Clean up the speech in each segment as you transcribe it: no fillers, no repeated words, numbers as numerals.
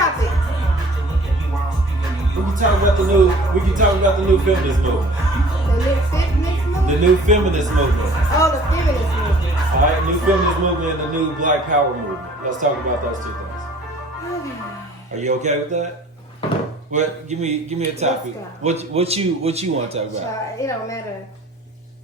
topic? We can talk about the new feminist movement. The new feminist movement. Oh, the feminist movement. All right, new feminist movement and the new Black Power movement. Let's talk about those two things. Are you okay with that? What? Give me a topic. What you want to talk about? It don't matter.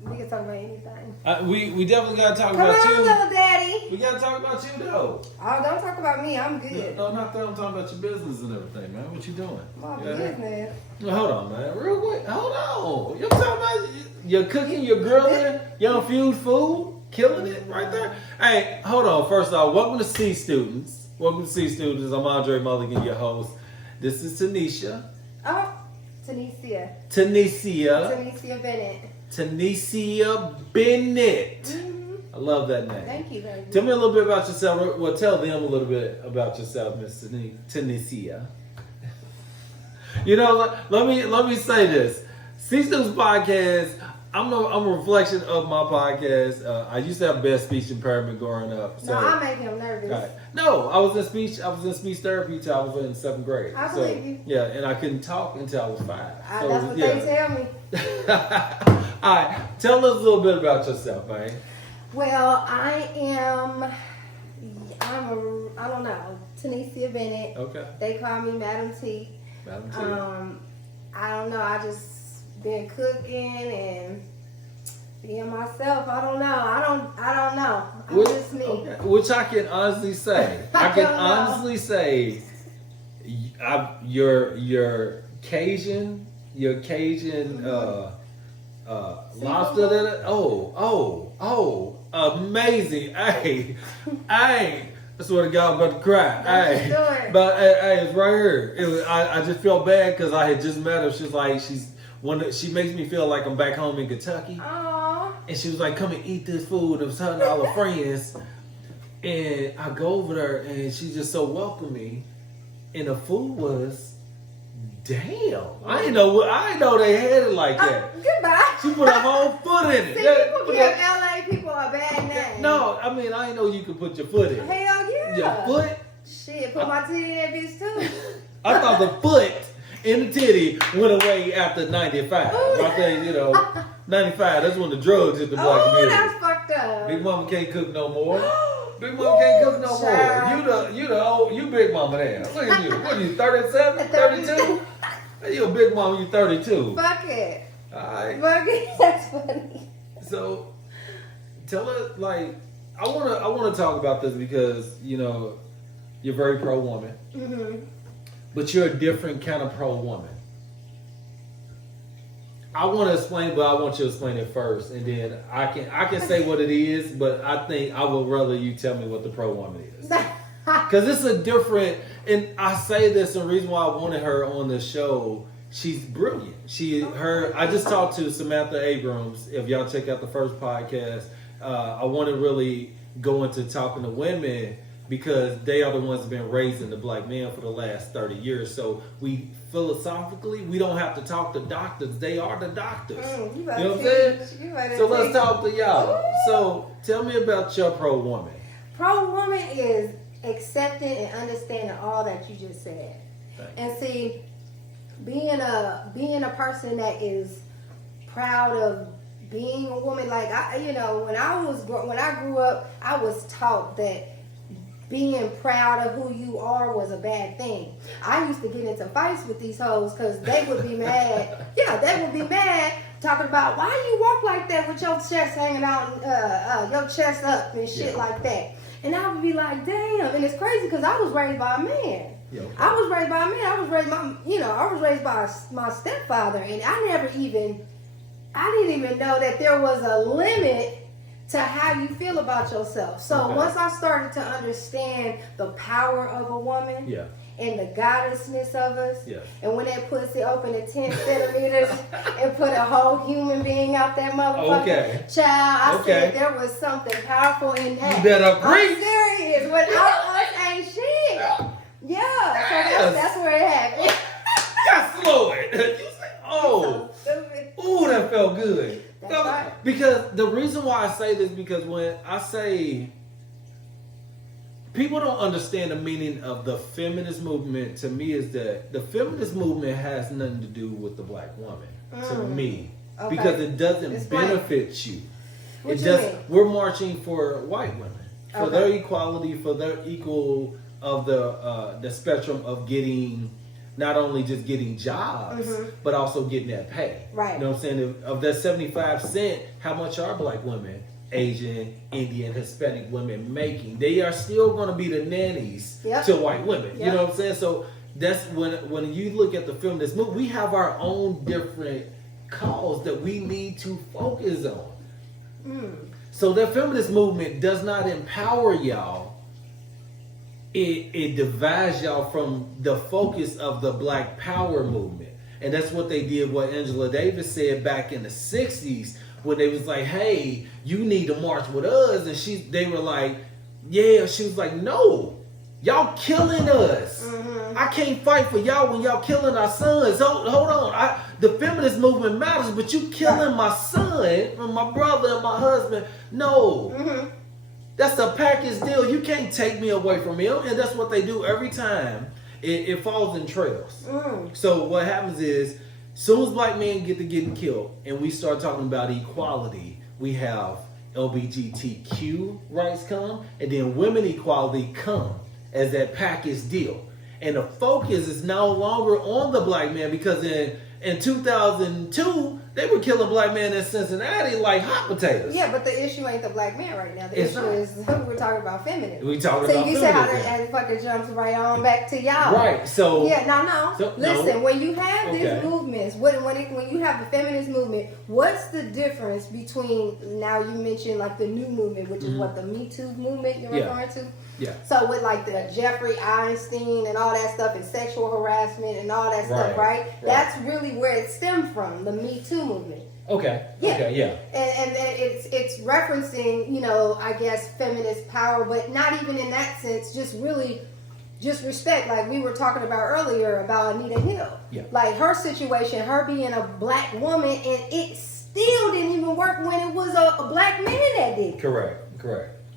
We can talk about anything. We definitely gotta talk Come about on, you. little daddy. We gotta talk about you though. Oh, don't talk about me. I'm good. No, not that. I'm talking about your business and everything, man. What you doing? My business. Hold on, man. Real quick. Hold on. You're talking about you're cooking, you're grilling, you're infused food, killing it right there. Hey, hold on. First off, welcome to C Students. Welcome to C Students. I'm André Mulligan, your host. This is Tenicia. Oh, Tenicia. Tenicia Bennett. Tenicia Bennett. Mm-hmm. I love that name. Thank you, baby. Tell me a little bit about yourself. Well, tell them a little bit about yourself, Miss Tenicia. You know, let me say this. C-Students podcast. I'm a reflection of my podcast. I used to have best speech impairment growing up. So, no, I make him nervous. Right. No, I was in speech therapy till I was in 7th grade. I believe you. Yeah, and I couldn't talk until I was 5. So, that's what they tell me. All right, tell us a little bit about yourself, man. Well, I don't know, Tenicia Bennett. Okay. They call me Madam T. Madam T. I don't know. I just been cooking and being myself. I don't know. I don't know. I'm just me. Okay. Which I can honestly say. Your Cajun lobster that amazing. Hey, I swear to God, I'm about to cry. Hey, but hey, it's right here. I just felt bad because I had just met her. She makes me feel like I'm back home in Kentucky. Aww. And she was like, "Come and eat this food." It was her and all her friends. And I go over there, and she just so welcomed me. And the food was, damn. I didn't know they had it like that. Goodbye. She put her whole foot in it. See, people give LA people a bad name. No, I mean, I didn't know you could put your foot in it. Hell yeah. Your foot? Shit, put my titty in that bitch too. I thought the foot in the titty went away after 95. I think, 95, that's when the drugs hit the black community. Oh, that's fucked up. Big Mama can't cook no more. Big Mama can't cook no more. You Big Mama now. Look at you. What are you, 37? 32? You a Big Mama, you 32. Fuck it. Alright. Fuck it. That's funny. So, tell us, I wanna talk about this because, you're very pro-woman. Mm-hmm. But you're a different kind of pro-woman. I want to explain, but I want you to explain it first, and then I can say what it is, but I think I would rather you tell me what the pro-woman is. Because it's a different, and I say this, and the reason why I wanted her on the show, she's brilliant. I just talked to Samantha Abrams. If y'all check out the first podcast, I want to really go into talking to women because they are the ones that have been raising the black man for the last 30 years. So we philosophically, we don't have to talk to doctors. They are the doctors. You know what I'm saying? So let's talk to y'all. Ooh. So tell me about your pro-woman. Pro-woman is accepting and understanding all that you just said. And see, being a person that is proud of being a woman, like when I grew up, I was taught that being proud of who you are was a bad thing. I used to get into fights with these hoes because they would be mad. Yeah, they would be mad talking about why you walk like that with your chest hanging out, your chest up and shit like that. And I would be like, damn. And it's crazy because I was raised by a man. Yeah, okay. I was raised by a man. I was raised by my stepfather, and I didn't even know that there was a limit to how you feel about yourself. So once I started to understand the power of a woman and the goddessness of us, and when that pussy opened to 10 centimeters and put a whole human being out that motherfucker, child, I said there was something powerful in that. You better preach. I'm serious. Without us ain't shit. Yeah, so that's where it happened. Just slow it. You say, ooh, that felt good. That's right. Because the reason why I say this, because when I say people don't understand the meaning of the feminist movement. To me, is that the feminist movement has nothing to do with the black woman. To me, because it doesn't benefit you. What it you does. mean? We're marching for white women, for their equality, for their equal of the spectrum of getting. Not only just getting jobs, but also getting that pay. Right. You know what I'm saying? Of that 75 cent, how much are black women, Asian, Indian, Hispanic women making? They are still going to be the nannies to white women. You know what I'm saying? So that's when you look at the feminist movement, we have our own different cause that we need to focus on. So that feminist movement does not empower y'all. It divides y'all from the focus of the Black Power movement. And that's what they did, what Angela Davis said back in the 60s, when they was like, hey, you need to march with us. And they were like, yeah. She was like, no, y'all killing us. I can't fight for y'all when y'all killing our sons. Hold on. The feminist movement matters, but you killing my son, my brother, and my husband. No. That's a package deal. You can't take me away from him. And that's what they do every time. It falls in trails. So what happens is, soon as black men get to getting killed and we start talking about equality, we have LGBTQ rights come, and then women equality come as that package deal. And the focus is no longer on the black man, because in 2002, they were killing black men in Cincinnati like hot potatoes. Yeah, but the issue ain't the black man right now. The issue is we're talking about feminism. We talking about feminism. So you said how that fucking jumps right on back to y'all. Right. So listen, when you have these movements, when you have the feminist movement, what's the difference between, now you mentioned like the new movement, which is what the Me Too movement you're referring to? Yeah. So with like the Jeffrey Einstein and all that stuff, and sexual harassment and all that stuff, right? That's really where it stemmed from, the Me Too movement. Okay. Yeah. Okay, yeah. And then it's referencing, I guess, feminist power, but not even in that sense, just respect, like we were talking about earlier about Anita Hill. Yeah. Like her situation, her being a black woman, and it still didn't even work when it was a black man that did it. Correct.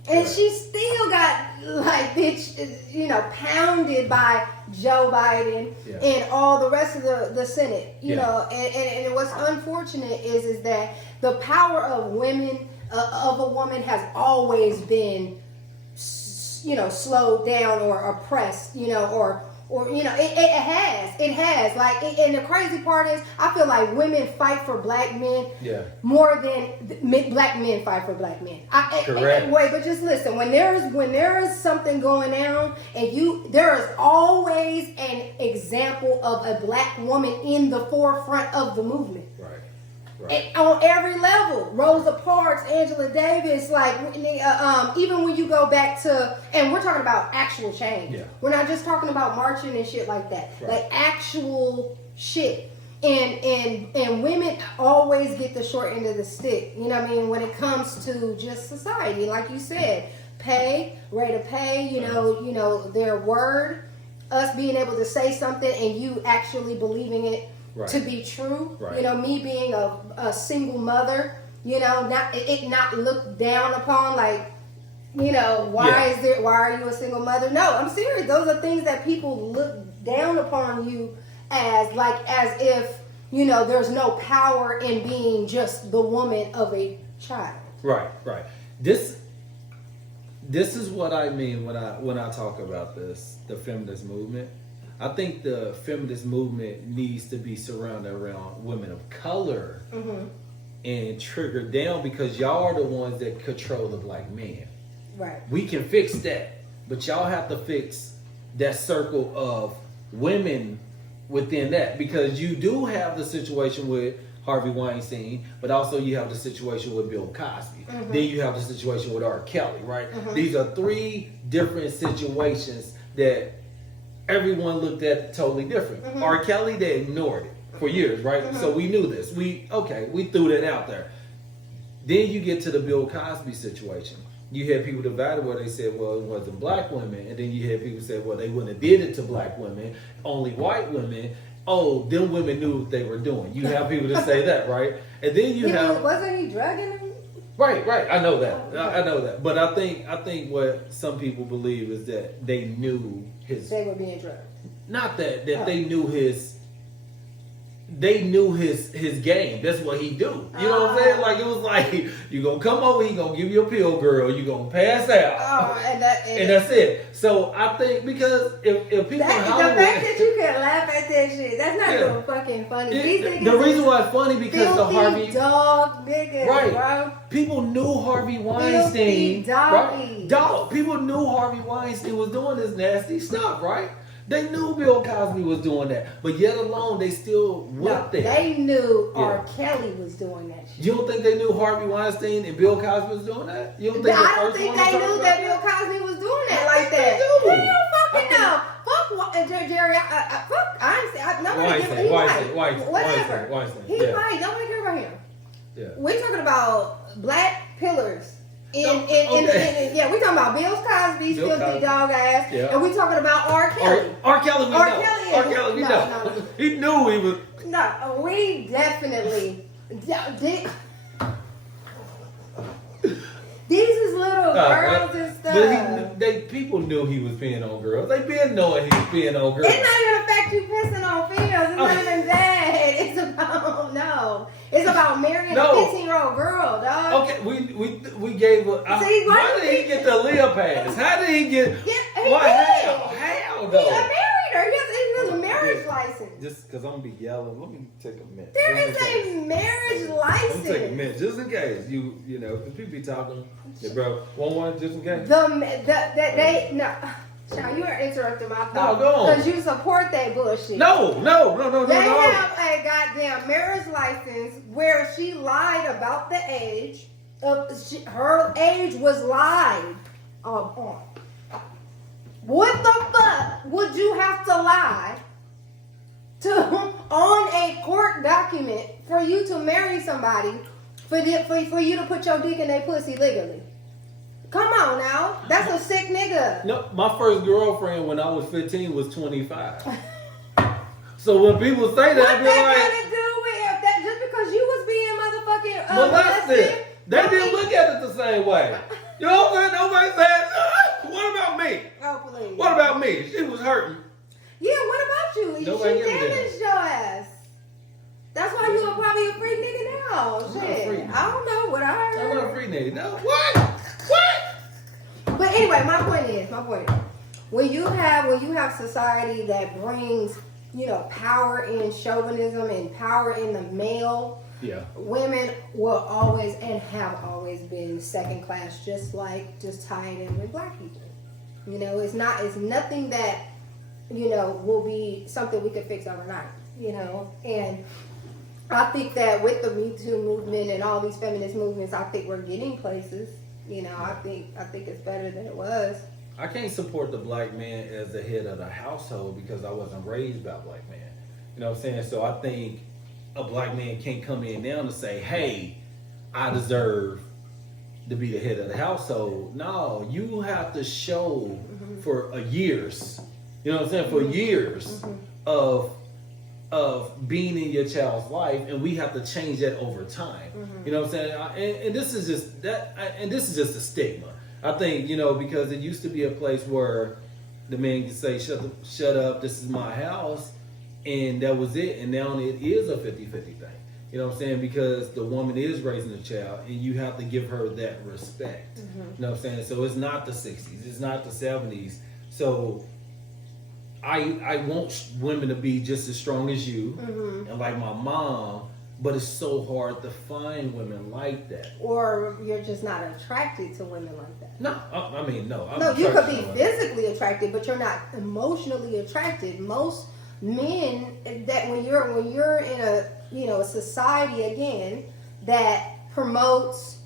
And she still got, like, pounded by Joe Biden and all the rest of the Senate, you know. And what's unfortunate is that the power of women, of a woman, has always been, slowed down or oppressed, it has. Like, and the crazy part is, I feel like women fight for black men more than black men fight for black men. Correct. Wait, but just listen. When there is something going on, and there is always an example of a black woman in the forefront of the movement. Right. And on every level, Rosa Parks, Angela Davis, like even when you go back to, and we're talking about actual change. Yeah. We're not just talking about marching and shit like that. Right. Like actual shit. And women always get the short end of the stick. You know what I mean? When it comes to just society, like you said, rate of pay. Their word, us being able to say something and you actually believing it. Right. To be true, me being a single mother, not looked down upon, like, why are you a single mother? No, I'm serious. Those are things that people look down upon you as if, there's no power in being just the woman of a child. Right. This is what I mean when I talk about the feminist movement. I think the feminist movement needs to be surrounded around women of color and triggered down, because y'all are the ones that control the black man. Right. We can fix that, but y'all have to fix that circle of women within that, because you do have the situation with Harvey Weinstein, but also you have the situation with Bill Cosby. Then you have the situation with R. Kelly, right? These are three different situations that everyone looked at totally different. R. Kelly, they ignored it for years, right? So we knew this. We threw that out there. Then you get to the Bill Cosby situation. You had people divided where they said, well, it wasn't black women. And then you had people say, well, they wouldn't have did it to black women, only white women. Oh, them women knew what they were doing. You have people that say that, right? And then you have... Wasn't he drugging them? Right. I know that. I know that. But I think what some people believe is that they knew his. They were being drugged. Not that they knew his. They knew his game. That's what he do. You know what I'm saying? Like it was like you gonna come over, he gonna give you a pill, girl. You gonna pass out. And that's it. So I think because if people in Hollywood, the fact that you can laugh at that shit, that's not even fucking funny. The reason why it's funny because the Harvey dog niggas, right? Bro. People knew Harvey Weinstein, right? Dog. People knew Harvey Weinstein was doing this nasty stuff, right? They knew Bill Cosby was doing that, but yet alone they still went there. They knew R. Kelly was doing that shit. You don't think they knew Harvey Weinstein and Bill Cosby was doing that? You don't think I don't think they knew that Bill Cosby was doing that like that. They don't fucking know. Fuck Jerry. Fuck Einstein. Nobody give a whatever. He's white. Nobody care about him. Yeah. We're talking about black pillars. We talking about Bill Cosby's filthy dog ass, and we talking about R. Kelly. R. Kelly, we know. He knew he was. No, we definitely did. These is little girls and stuff. But people knew he was peeing on girls. They been knowing he was peeing on girls. It's not even the fact you pissing on females. It's not even that. It's about It's about marrying a 15-year-old girl, dog. Okay, we gave. How did he get the Leah pass? How did he get? How though? He married her. He has a marriage license. Just because I'm gonna be yelling, let me take a minute. There is a marriage license. Let me take a minute, just in case you know, because people be talking. Yeah, bro, one just in case. Child, you are interrupting my thought. No, go on. Because you support that bullshit. No. They have a goddamn marriage license where she lied about the age. Her age was lied on. What the fuck would you have to lie on a court document for you to marry somebody for you to put your dick in their pussy legally? Come on now. That's a sick nigga. No, my first girlfriend when I was 15 was 25. So when people say that, I be like, got to do with that? Just because you was being motherfucking molested. They didn't look at it the same way. You know what I'm saying? Nobody said, what about me? Oh, please. What about me? She was hurting. Yeah, what about you? She damaged your ass. That's why you are probably a free nigga now. Shit. I don't know what I heard. I'm not a free nigga. No. What? But anyway, my point is, when you have society that brings, power in chauvinism and power in the male, women will always and have always been second class, just tied in with black people. It's nothing that, will be something we could fix overnight, and I think that with the Me Too movement and all these feminist movements, I think we're getting places. I think it's better than it was. I can't support the black man as the head of the household because I wasn't raised by a black man. You know what I'm saying? So I think a black man can't come in now and say, hey, I deserve to be the head of the household. No, you have to show for years, you know what I'm saying? For years of being in your child's life, and we have to change that over time. You know what I'm saying? And this is just that, and this is just a stigma. I think, because it used to be a place where the man could say, shut up, this is my house, and that was it. And now it is a 50-50 thing. You know what I'm saying? Because the woman is raising a child, and you have to give her that respect. You know what I'm saying? So it's not the 60s, it's not the 70s. So I want women to be just as strong as you and like my mom, but it's so hard to find women like that. Or you're just not attracted to women like that. No, I mean, no. No, you could be physically attracted, but you're not emotionally attracted. Most men, that when you're in a a society again that promotes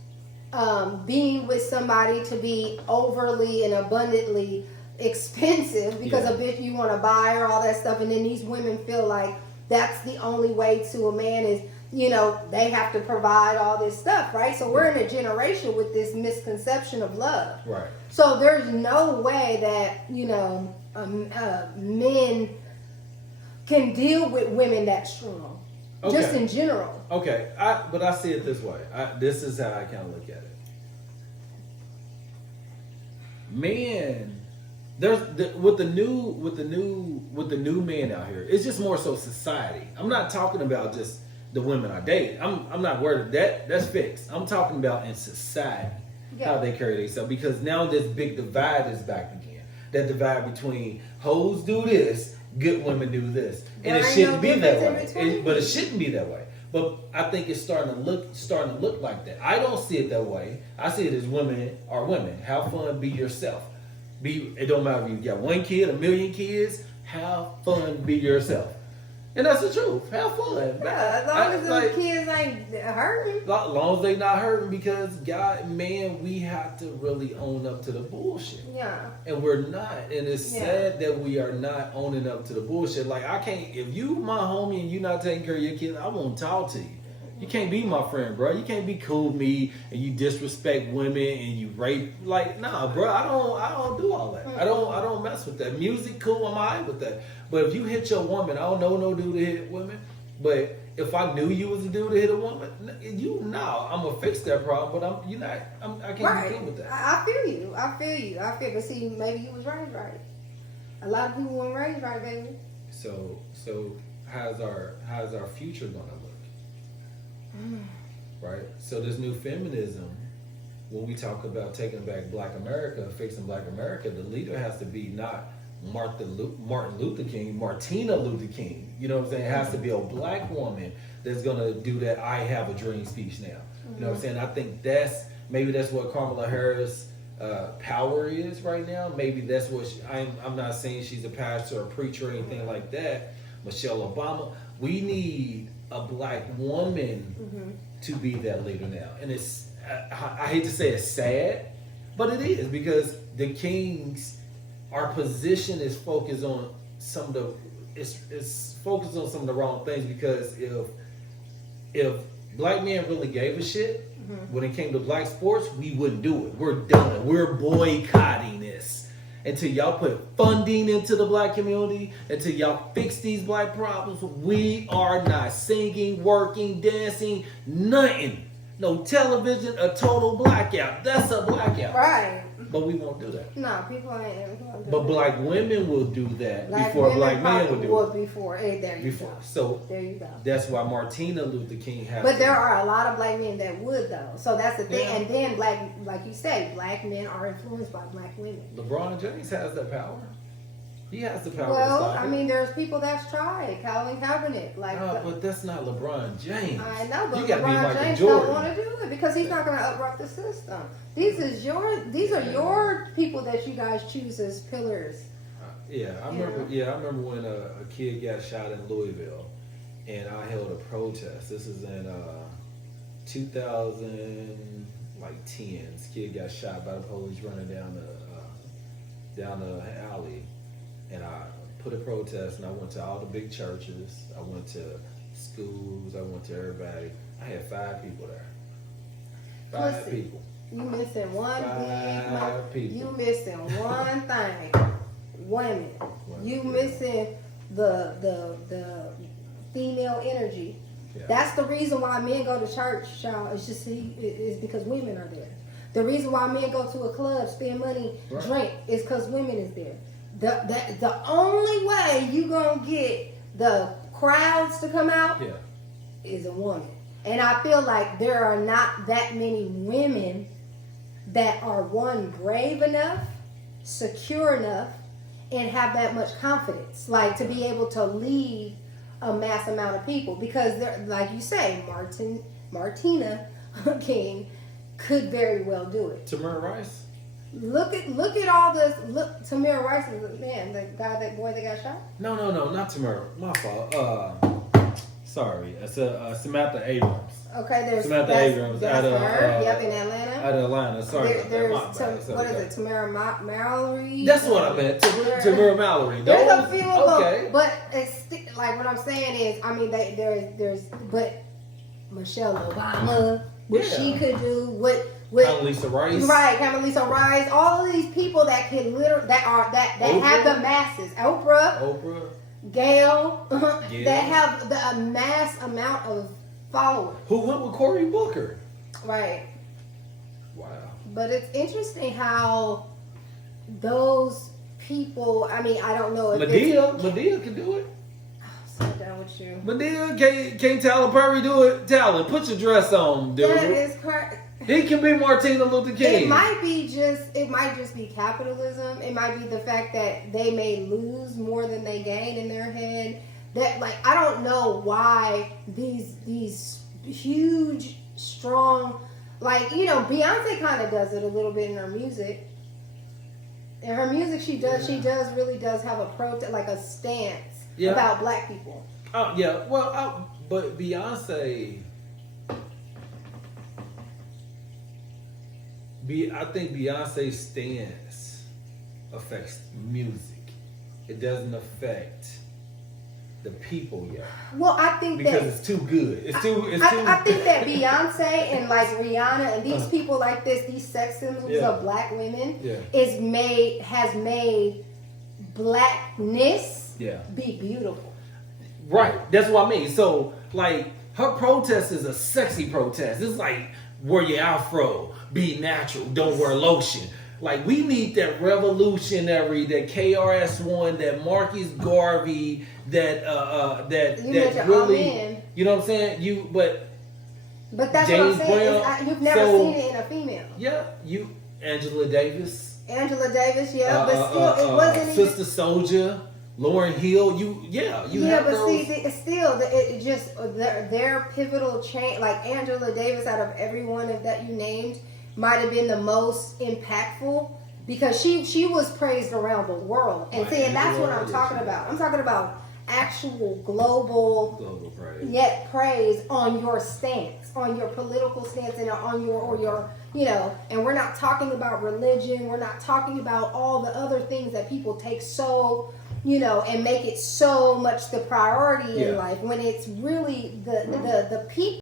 being with somebody to be overly and abundantly expensive because a bitch you want to buy or all that stuff, and then these women feel like that's the only way to a man is they have to provide all this stuff, right? So we're in a generation with this misconception of love, right? So there's no way that men can deal with women that strong. Okay. Just in general. Okay, but I see it this way. This is how I kind of look at it. Man, with the new men out here. It's just more so society. I'm not talking about just the women I date. I'm not worried that that's fixed. I'm talking about in society how they carry themselves, because now this big divide is back again. That divide between hoes do this, good women do this, and it shouldn't be that way. But it shouldn't be that way. But I think it's starting to look like that. I don't see it that way. I see it as women are women. Have fun, be yourself. It don't matter if you got 1 kid, 1 million kids. Have fun, be yourself. And that's the truth. Have fun. Yeah, as long as the kids ain't hurting. As long as they not hurting, because we have to really own up to the bullshit. Yeah. And we're not. And it's sad that we are not owning up to the bullshit. Like, I can't, if you my homie and you not taking care of your kids, I won't talk to you. You can't be my friend, bro. You can't be cool with me and you disrespect women and you rape. Like, nah, bro. I don't do all that. I don't mess with that. Music, cool. I'm alright with that. But if you hit your woman, I don't know no dude to hit women. But if I knew you was a dude to hit a woman, I'm gonna fix that problem. But I can't be cool with that. I feel you. But see, maybe you was raised right. A lot of people weren't raised right, baby. So how's our future gonna look? Right? So this new feminism, when we talk about taking back Black America, fixing Black America, the leader has to be not Martin Luther King, Martina Luther King. You know what I'm saying? It has to be a black woman that's gonna do that I have a dream speech now. You know what I'm saying? I think that's what Kamala Harris power is right now. Maybe that's what I'm not saying she's a pastor or a preacher or anything like that. Michelle Obama. We need a black woman to be that leader now. And it's, I hate to say it's sad, but it is, because the Kings, our position is focused on some of the, it's focused on some of the wrong things, because if black men really gave a shit when it came to black sports, we wouldn't do it. We're done. We're boycotting this. Until y'all put funding into the black community, until y'all fix these black problems, we are not singing, working, dancing, nothing. No television, a total blackout. That's a blackout. Right. But we won't do that. No, people ain't ever going to do But black women will do that before black men would do it. Before. Hey, there you go. So there you go. That's why Martina Luther King has. But there are a lot of black men that would, though. So that's the thing. Yeah. And then like you say, black men are influenced by black women. LeBron James has that power. He has the power. Well, I mean, there's people that's tried. Colin Kaepernick, but that's not LeBron James. I know, but you gotta be LeBron Michael James Jordan. don't want to do it because he's not going to uproot the system. These are your people that you guys choose as pillars. I remember when a kid got shot in Louisville, and I held a protest. This is in 2010. This kid got shot by the police running down the alley. And I put a protest, and I went to all the big churches. I went to schools. I went to everybody. I had 5 people there. 5 people. You missing one people. You missing one thing. Women. You missing the female energy. Yeah. That's the reason why men go to church, y'all. It's because women are there. The reason why men go to a club, spend money, drink, is because women is there. The only way you gonna get the crowds to come out is a woman. And I feel like there are not that many women that are brave enough, secure enough, and have that much confidence, like to be able to lead a mass amount of people. Because they're, like you say, Martina King could very well do it. Tamir Rice. Look at all this. Look, Tamir Rice is that boy that got shot. No, not Tamir. My fault. Sorry, it's Samantha Abrams. Okay, there's Samantha Abrams that's out of her. Yep, in Atlanta. Out of Atlanta. Sorry, what is it? Tamara Mallory. That's what I meant. Tamara Mallory. There's a few of them, but it's like what I'm saying is, I mean, but Michelle Obama, what she could do, what. Condoleezza Rice. Right, Condoleezza Rice. All of these people that can have the masses. Oprah. Gail, Gail. that have a mass amount of followers. Who went with Cory Booker? Right. Wow. But it's interesting how those people, I mean, I don't know if Medea can do it. So down with you. Medea can't Tyler Perry do it? Tyler, put your dress on, dude. That is correct. He can be Martin Luther King. It might just be capitalism. It might be the fact that they may lose more than they gain in their head. That, like, I don't know why these huge, strong, like, you know, Beyonce kind of does it a little bit in her music. In her music, she really does have a like a stance about black people. Oh yeah, well, but Beyonce. I think Beyonce's stance affects music. It doesn't affect the people yet. Well, I think because it's too good. I think that Beyonce and like Rihanna and these people like this, these sex symbols of black women, has made blackness be beautiful. Right. That's what I mean. So like her protest is a sexy protest. It's like wear your afro, be natural, don't wear lotion. Like we need that revolutionary, that KRS-One, that Marcus Garvey, that really, you know what I'm saying? But that's James what I'm saying. Brown, You've never seen it in a female. Yeah, Angela Davis, but still, it wasn't Sister Soldier, Lauryn Hill. Their pivotal change, like Angela Davis, out of everyone that you named, might have been the most impactful because she was praised around the world. And and that's what I'm talking about. I'm talking about actual global praise. Yet praise on your stance, on your political stance, and on your you know. And we're not talking about religion. We're not talking about all the other things that people take so, you know, and make it so much the priority in life when it's really the people.